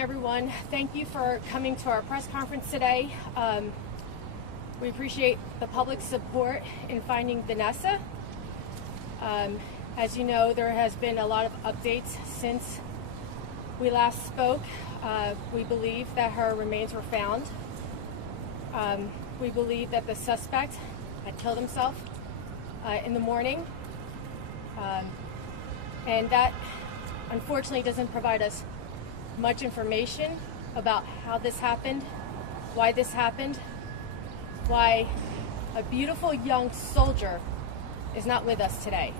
everyone. Thank you for coming to our press conference today. We appreciate the public's support in finding Vanessa. As you know, there has been a lot of updates since we last spoke. We believe that her remains were found. We believe that the suspect had killed himself in the morning. And that, unfortunately, doesn't provide us much information about how this happened, why this happened, why a beautiful young soldier is not with us today.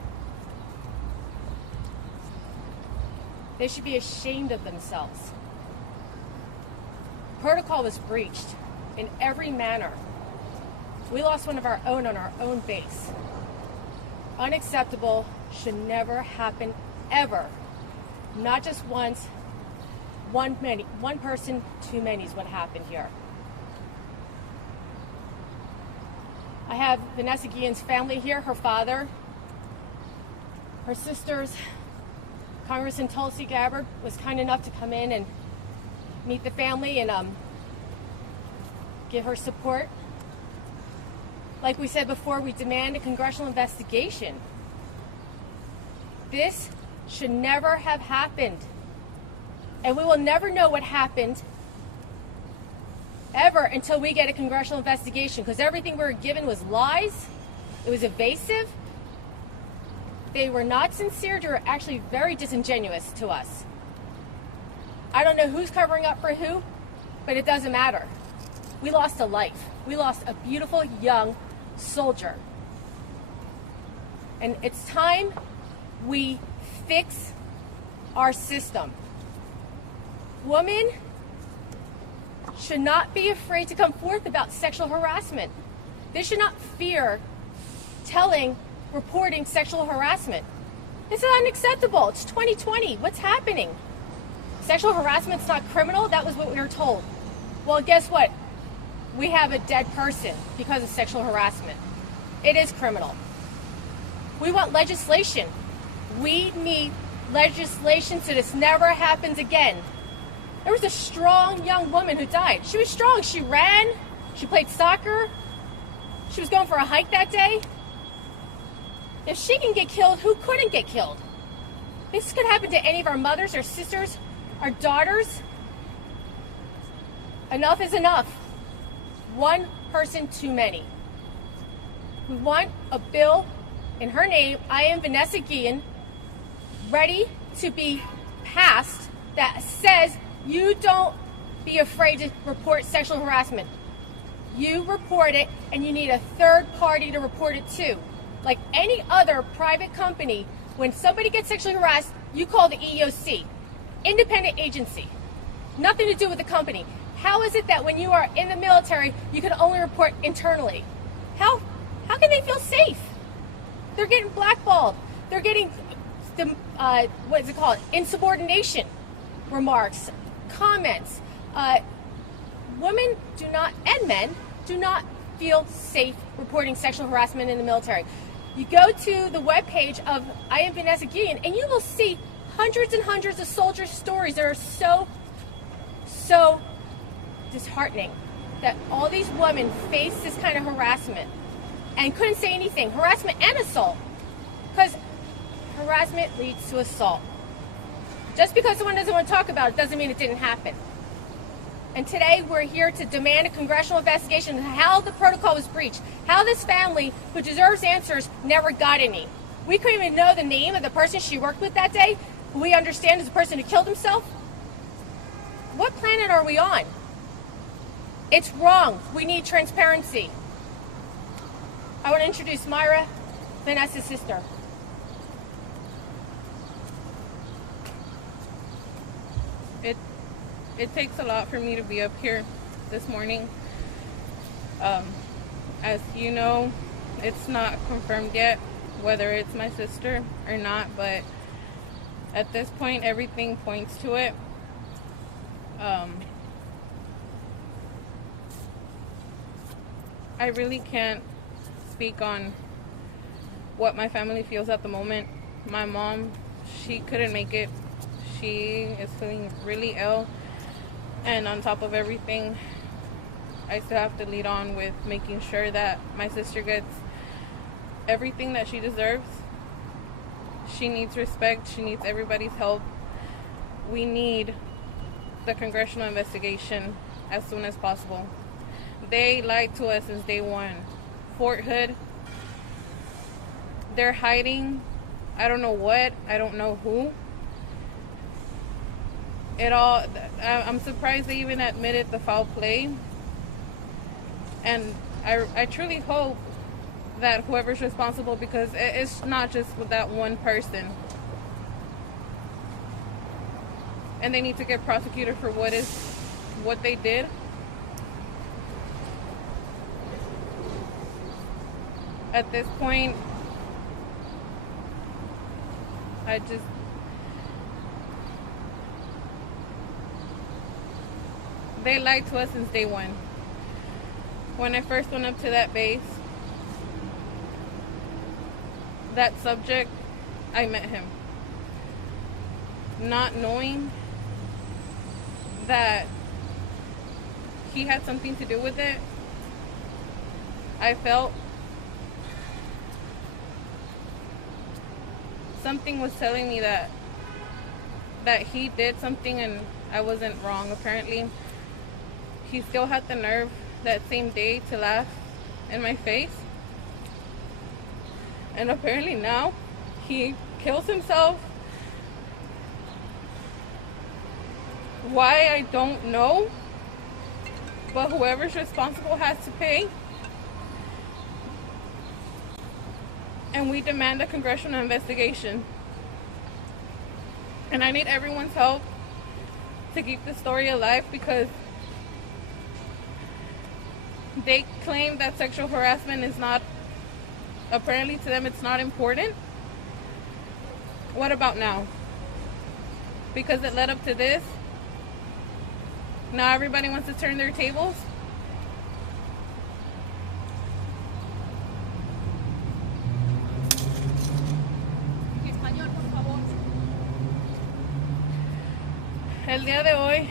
They should be ashamed of themselves. Protocol was breached in every manner. We lost one of our own on our own base. Unacceptable, should never happen ever. Not just once, one person too many is what happened here. I have Vanessa Guillen's family here, her father, her sisters. Congresswoman Tulsi Gabbard was kind enough to come in and meet the family and give her support. Like we said before, we demand a congressional investigation. This should never have happened. And we will never know what happened ever until we get a congressional investigation, because everything we were given was lies. It was evasive. They were not sincere. They were actually very disingenuous to us. I don't know who's covering up for who, but it doesn't matter. We lost a life. We lost a beautiful young soldier. And it's time we fix our system. Women should not be afraid to come forth about sexual harassment. They should not fear reporting sexual harassment. This is unacceptable. It's 2020. What's happening? Sexual harassment's not criminal? That was what we were told. Well, guess what? We have a dead person because of sexual harassment. It is criminal. We want legislation. We need legislation so this never happens again. There was a strong young woman who died. She was strong. She ran. She played soccer. She was going for a hike that day. If she can get killed, who couldn't get killed? This could happen to any of our mothers, our sisters, our daughters. Enough is enough. One person too many. We want a bill in her name, I am Vanessa Guillen, ready to be passed that says you don't be afraid to report sexual harassment. You report it, and you need a third party to report it to. Like any other private company, when somebody gets sexually harassed, you call the EEOC, independent agency. Nothing to do with the company. How is it that when you are in the military, you can only report internally? How can they feel safe? They're getting blackballed. They're getting, what is it called? Insubordination remarks, comments. Women do not, and men, do not feel safe reporting sexual harassment in the military. You go to the webpage of I am Vanessa Guillen, and you will see hundreds and hundreds of soldier stories that are so disheartening, that all these women face this kind of harassment and couldn't say anything. Harassment and assault, because harassment leads to assault. Just because someone doesn't want to talk about it doesn't mean it didn't happen. And today we're here to demand a congressional investigation of how the protocol was breached, how this family, who deserves answers, never got any. We couldn't even know the name of the person she worked with that day, who we understand is the person who killed himself. What planet are we on? It's wrong. We need transparency. I want to introduce Myra, Vanessa's sister. It takes a lot for me to be up here this morning. As you know, it's not confirmed yet whether it's my sister or not, but at this point, everything points to it. I really can't speak on what my family feels at the moment. My mom, she couldn't make it. She is feeling really ill. And on top of everything, I still have to lead on with making sure that my sister gets everything that she deserves. She needs respect. She needs everybody's help. We need the congressional investigation as soon as possible. They lied to us since day one. Fort Hood, they're hiding. I don't know what. I don't know who. I'm surprised they even admitted the foul play. And I truly hope that whoever's responsible, because it's not just with that one person. And they need to get prosecuted for what they did. At this point, they lied to us since day one. When I first went up to that base, that subject, I met him. Not knowing that he had something to do with it, I felt something was telling me that he did something and I wasn't wrong. Apparently, he still had the nerve that same day to laugh in my face. And apparently now he kills himself. Why, I don't know. But whoever's responsible has to pay. And we demand a congressional investigation. And I need everyone's help to keep the story alive, because they claim that sexual harassment is not, apparently to them it's not important. What about now? Because it led up to this. Now everybody wants to turn their tables. El día de hoy,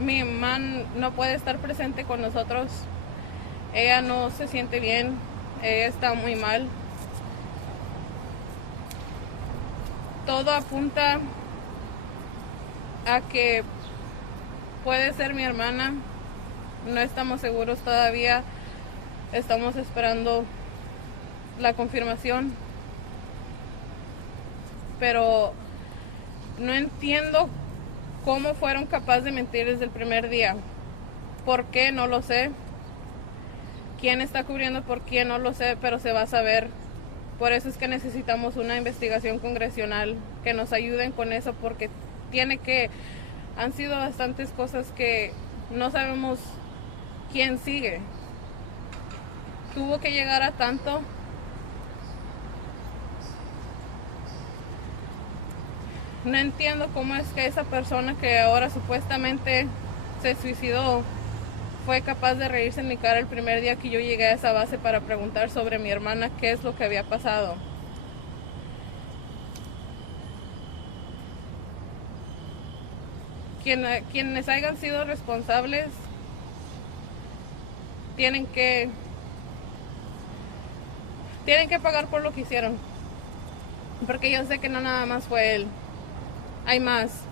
mi mamá no puede estar presente con nosotros. Ella no se siente bien. Ella está muy mal. Todo apunta a que puede ser mi hermana. No estamos seguros todavía. Estamos esperando la confirmación. Pero no entiendo cómo fueron capaces de mentir desde el primer día. ¿Por qué? No lo sé. ¿Quién está cubriendo por quién? No lo sé, pero se va a saber. Por eso es que necesitamos una investigación congresional que nos ayuden con eso, porque han sido bastantes cosas que no sabemos quién sigue. Tuvo que llegar a tanto. No entiendo cómo es que esa persona que ahora supuestamente se suicidó fue capaz de reírse en mi cara el primer día que yo llegué a esa base para preguntar sobre mi hermana qué es lo que había pasado. Quienes hayan sido responsables tienen que pagar por lo que hicieron, porque yo sé que no nada más fue él. Hay más.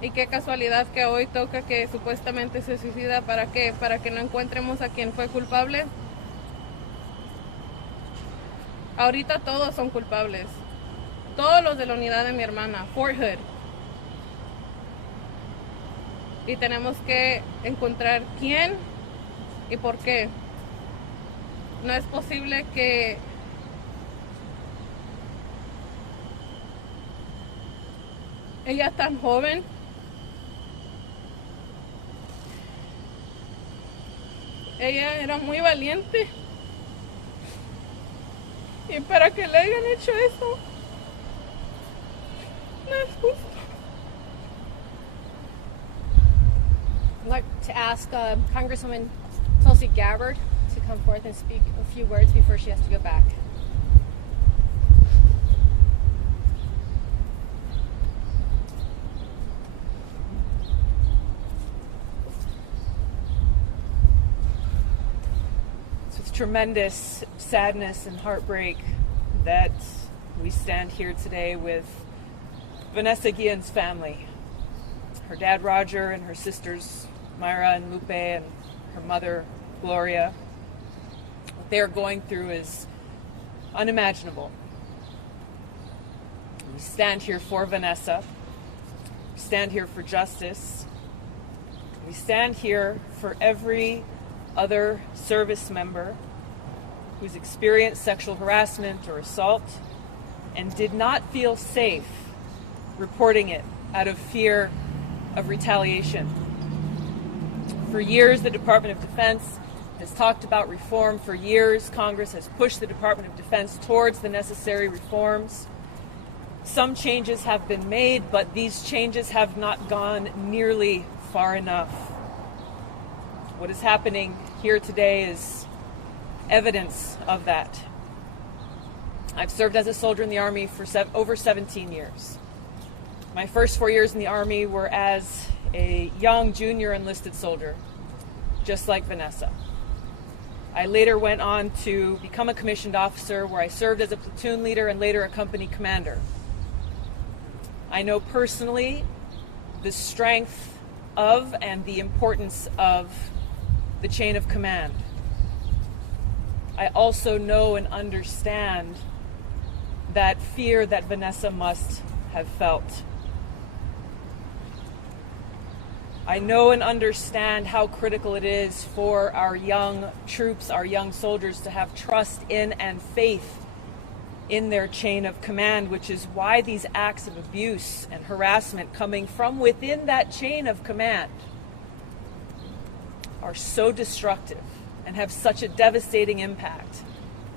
Y qué casualidad que hoy toca que supuestamente se suicida. ¿Para qué? Para que no encontremos a quien fue culpable. Ahorita todos son culpables. Todos los de la unidad de mi hermana, Fort Hood. Y tenemos que encontrar quién y por qué. No es posible que ella tan joven ella era muy valiente, y para que le hayan hecho eso no es justo. I'd like to ask Congresswoman Vanessa Gabbard to come forth and speak a few words before she has to go back. tremendous sadness and heartbreak that we stand here today with Vanessa Guillen's family. Her dad, Roger, and her sisters, Myra and Lupe, and her mother, Gloria. What they are going through is unimaginable. We stand here for Vanessa. We stand here for justice. We stand here for every other service member who's experienced sexual harassment or assault and did not feel safe reporting it out of fear of retaliation. For years, the Department of Defense has talked about reform. For years, Congress has pushed the Department of Defense towards the necessary reforms. Some changes have been made, but these changes have not gone nearly far enough. What is happening here today is evidence of that. I've served as a soldier in the Army for over 17 years. My first 4 years in the Army were as a young junior enlisted soldier, just like Vanessa. I later went on to become a commissioned officer where I served as a platoon leader and later a company commander. I know personally the strength of and the importance of the chain of command. I also know and understand that fear that Vanessa must have felt. I know and understand how critical it is for our young troops, our young soldiers, to have trust in and faith in their chain of command, which is why these acts of abuse and harassment coming from within that chain of command are so destructive and have such a devastating impact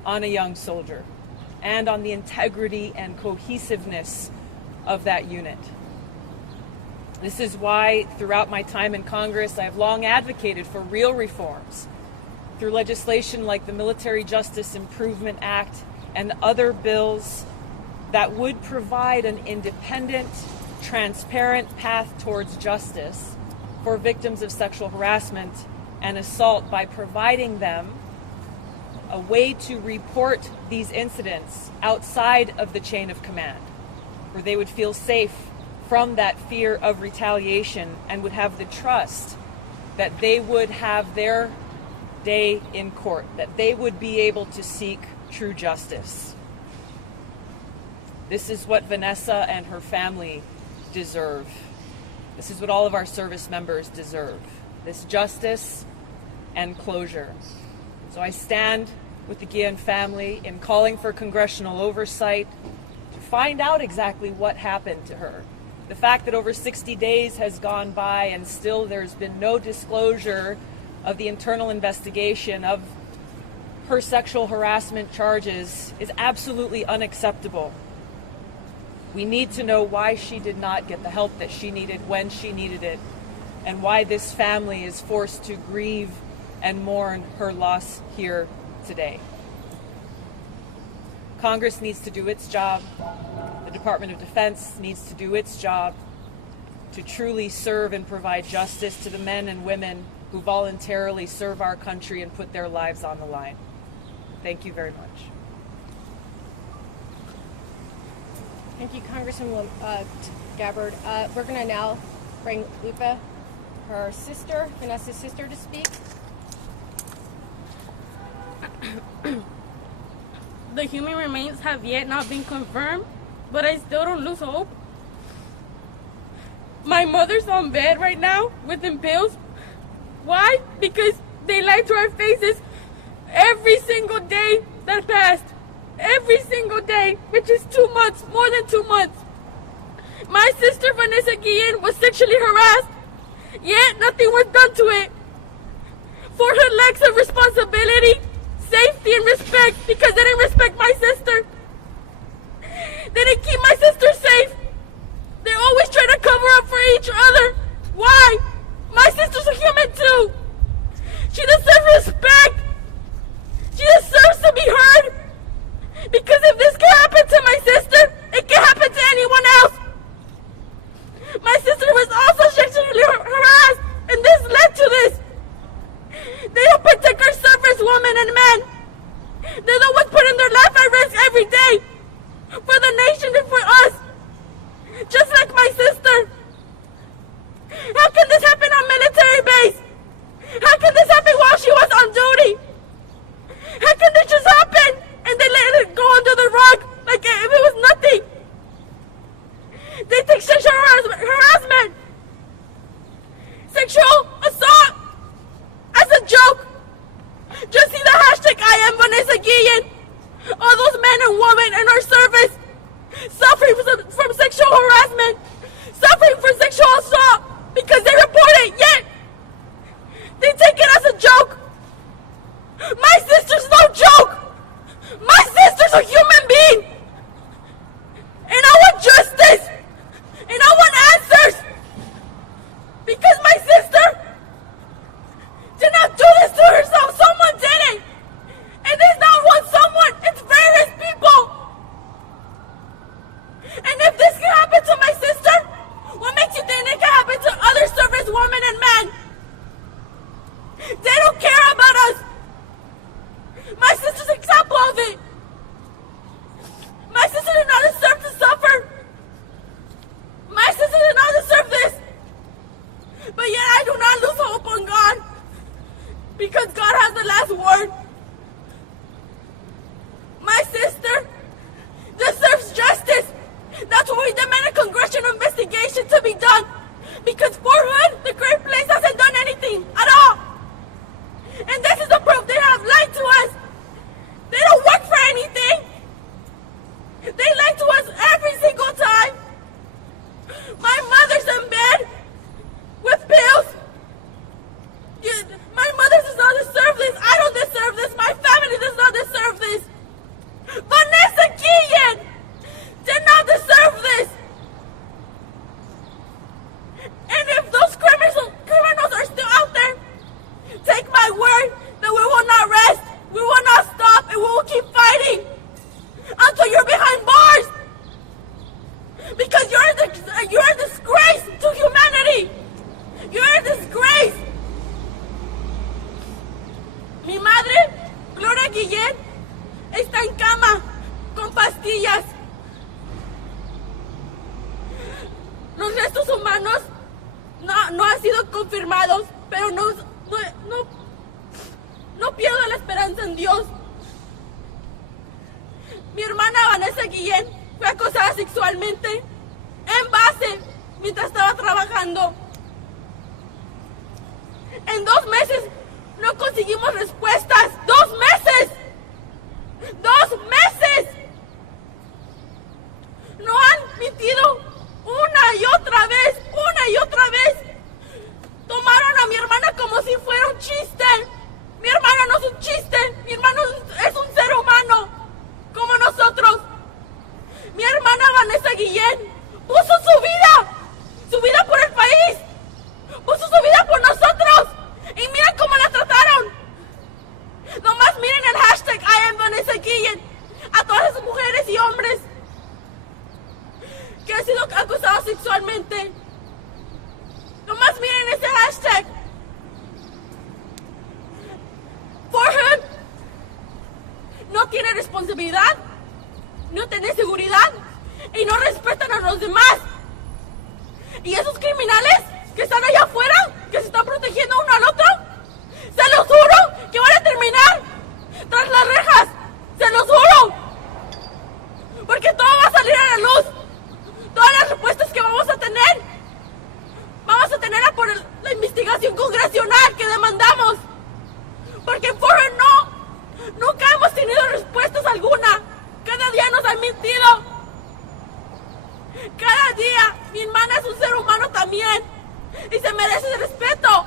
on a young soldier and on the integrity and cohesiveness of that unit. This is why throughout my time in Congress, I have long advocated for real reforms through legislation like the Military Justice Improvement Act and other bills that would provide an independent, transparent path towards justice for victims of sexual harassment and assault by providing them a way to report these incidents outside of the chain of command, where they would feel safe from that fear of retaliation and would have the trust that they would have their day in court, that they would be able to seek true justice. This is what Vanessa and her family deserve. This is what all of our service members deserve. This justice and closure. So I stand with the Guillen family in calling for congressional oversight to find out exactly what happened to her. The fact that over 60 days has gone by and still there's been no disclosure of the internal investigation of her sexual harassment charges is absolutely unacceptable. We need to know why she did not get the help that she needed when she needed it, and why this family is forced to grieve and mourn her loss here today. Congress needs to do its job. The Department of Defense needs to do its job to truly serve and provide justice to the men and women who voluntarily serve our country and put their lives on the line. Thank you very much. Thank you, Congresswoman Gabbard. We're going to now bring Lupe, her sister, Vanessa's sister, to speak. The human remains have yet not been confirmed, but I still don't lose hope. My mother's on bed right now with them pills. Why? Because they lied to our faces every single day that passed. Every single day, which is 2 months, more than 2 months. My sister Vanessa Guillen was sexually harassed, yet nothing was done to it. For her lacks of responsibility, safety, and respect, because they didn't respect my sister. They didn't keep my sister safe. They always try to cover up for each other. Why? My sister's a human too. She deserves respect. She deserves to be heard. Because if this can happen to my sister, it can happen to anyone else. My sister was also sexually harassed, and this led to this. They don't protect our service women and men. because God has the last word. My sister deserves justice. That's why we demand a congressional investigation to be done. Because Fort Hood, the great place, hasn't done anything at all. And this is the proof. They have lied to us. They don't work for anything. They lie to us every single time. My mother's in bed with pills. My mother does not deserve this. I don't deserve this. My family does not deserve this. Vanessa Guillen did not deserve this. And if those criminals are still out there, take my word that we will not rest, we will not stop, and we will keep fighting until you're behind bars. Because you're a disgrace to humanity. You're a disgrace. Mi madre, Gloria Guillen, está en cama con pastillas. Los restos humanos no han sido confirmados, pero no pierdo la esperanza en Dios. Mi hermana Vanessa Guillen fue acosada sexualmente en base mientras estaba trabajando. En 2 meses no conseguimos respuestas. 2 meses. 2 meses. No han mentido una y otra vez. Tomaron a mi hermana como si fuera un chiste. Mi hermana no es un chiste. Mi hermano es un ser humano como nosotros. Mi hermana Vanessa Guillen puso su vida por el país, puso su vida por nosotros, y miren cómo la trataron. Nomás miren el hashtag I am Vanessa Guillen a todas esas mujeres y hombres que han sido acusados sexualmente. Nomás miren ese hashtag. Fort Hood no tiene responsabilidad, no tiene seguridad y no respetan a los demás. Y esos criminales que están allá afuera, que se están protegiendo uno al otro, se los juro que van a terminar tras las rejas. Se los juro. Porque todo va a salir a la luz. Todas las respuestas que vamos a tener por la investigación congresional que demandamos. Porque en Fort Hood nunca hemos tenido respuestas alguna. Cada día nos han mentido. Cada día mi hermana es un ser humano también y se merece el respeto.